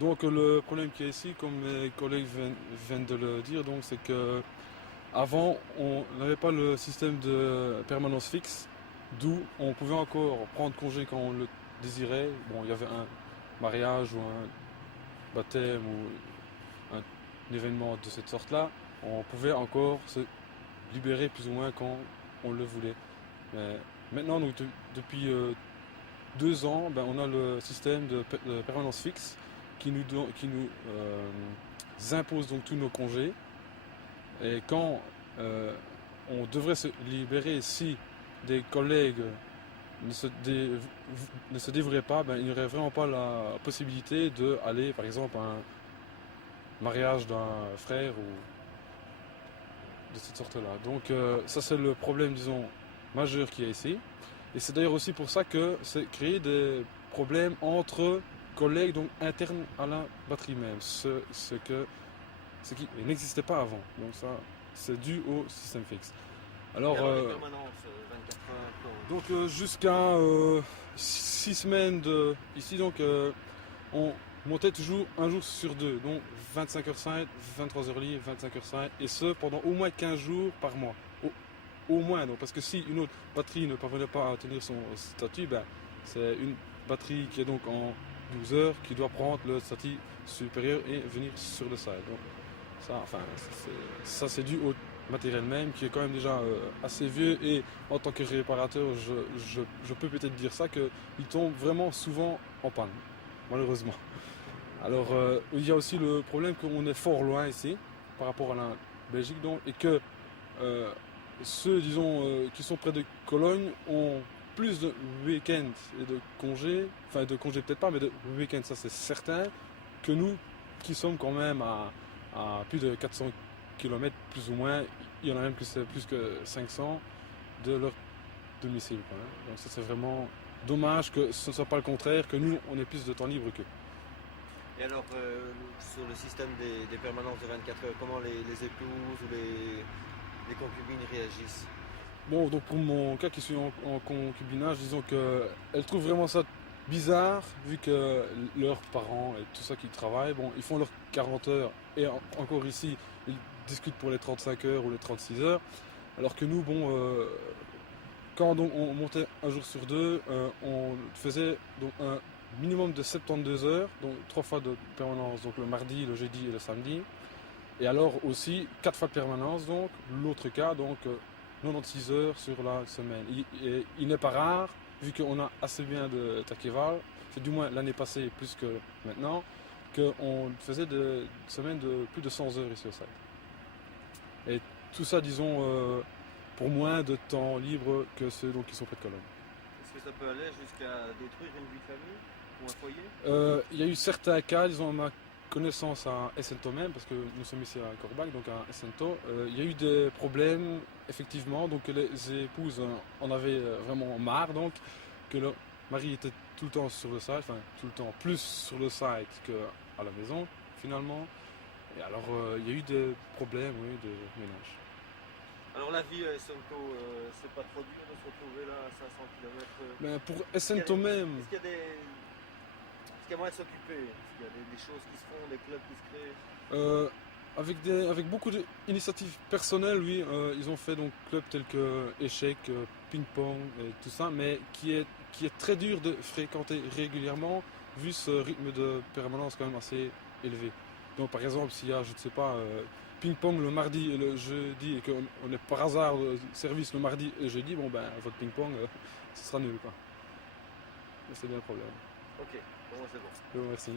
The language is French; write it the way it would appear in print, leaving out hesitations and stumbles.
Donc le problème qui est ici, comme mes collègues viennent de le dire, donc c'est que avant on n'avait pas le système de permanence fixe, d'où on pouvait encore prendre congé quand on le désirait. Bon, il y avait un mariage ou un baptême ou un événement de cette sorte-là, on pouvait encore se libérer plus ou moins quand on le voulait. Mais maintenant, donc, depuis 2 ans, ben, on a le système de permanence fixe qui nous impose donc tous nos congés. Et quand euh, on devrait se libérer, si des collègues ne se dévoueraient pas, ben, il n'y aurait vraiment pas la possibilité d'aller, par exemple, à un mariage d'un frère ou de cette sorte-là. Donc ça c'est le problème, disons, majeur qu'il y a ici. Et c'est d'ailleurs aussi pour ça que c'est créé des problèmes entre collègues, donc internes à la batterie même, ce qui n'existait pas avant. Donc ça, c'est dû au système fixe. Et Alors, alors les permanences, 24 heures, quand... donc jusqu'à 6 semaines ici, donc on montait toujours un jour sur deux, donc 25h05, 23h libre, 25h05, et ce pendant au moins 15 jours par mois. Au moins, donc, parce que si une autre batterie ne parvenait pas à tenir son statut, ben, c'est une batterie qui est donc en 12 heures qui doit prendre le statut supérieur et venir sur le site. Donc, ça, enfin, c'est dû au matériel même qui est quand même déjà assez vieux, et en tant que réparateur, je peux peut-être dire ça, qu'il tombe vraiment souvent en panne, malheureusement. Alors, il y a aussi le problème qu'on est fort loin ici, par rapport à la Belgique, donc, et que euh, ceux, disons, qui sont près de Cologne ont plus de week-ends et de congés, enfin de congés peut-être pas, mais de week-ends, ça c'est certain, que nous, qui sommes quand même à plus de 400 km, plus ou moins. Il y en a même qui c'est plus que 500 de leur domicile, quoi, hein. Donc ça c'est vraiment dommage que ce ne soit pas le contraire, que nous, on ait plus de temps libre qu'eux. Et alors, sur le système des permanences de 24 heures, comment les épouses ou les concubines réagissent? Bon, donc pour mon cas qui suis en concubinage, disons qu'elles trouvent vraiment ça bizarre, vu que leurs parents et tout ça qui travaillent, bon, ils font leurs 40 heures, et encore ici, ils discutent pour les 35 heures ou les 36 heures, alors que nous, bon, quand donc on montait un jour sur deux, on faisait donc un minimum de 72 heures, donc 3 fois de permanence, donc le mardi, le jeudi et le samedi. Et alors aussi 4 fois de permanence, donc l'autre cas, donc 96 heures sur la semaine. Il n'est pas rare, vu qu'on a assez bien de Takeval, c'est du moins l'année passée plus que maintenant, qu'on faisait des semaines de plus de 100 heures ici au site. Et tout ça, disons, pour moins de temps libre que ceux donc, qui sont près de Cologne. Est-ce que ça peut aller jusqu'à détruire une vie de famille ou un foyer? Il y a eu certains cas, disons, à ma connaissance à Essento même, parce que nous sommes ici à Corbach, donc à Essento, il y a eu des problèmes, effectivement, donc les épouses en avaient vraiment marre, donc que leur mari était tout le temps sur le site, enfin tout le temps plus sur le site qu'à la maison, finalement. Et alors, il y a eu des problèmes, oui, de ménage. Alors la vie à Essonto, c'est pas trop dur de se retrouver là à 500 km. Mais pour Essento même, Est-ce qu'il y a est-ce qu'il y a moyen de s'occuper? Est-ce qu'il y a des choses qui se font, des clubs qui se créent? avec beaucoup d'initiatives personnelles, oui, ils ont fait donc clubs tels que échecs, ping-pong et tout ça, mais qui est très dur de fréquenter régulièrement, vu ce rythme de permanence quand même assez élevé. Donc par exemple, s'il y a, je ne sais pas, ping-pong le mardi et le jeudi, et qu'on est par hasard service le mardi et le jeudi, bon ben votre ping-pong, ce sera nul, quoi. C'est bien le problème. Ok, bon, c'est bon. Je vous remercie.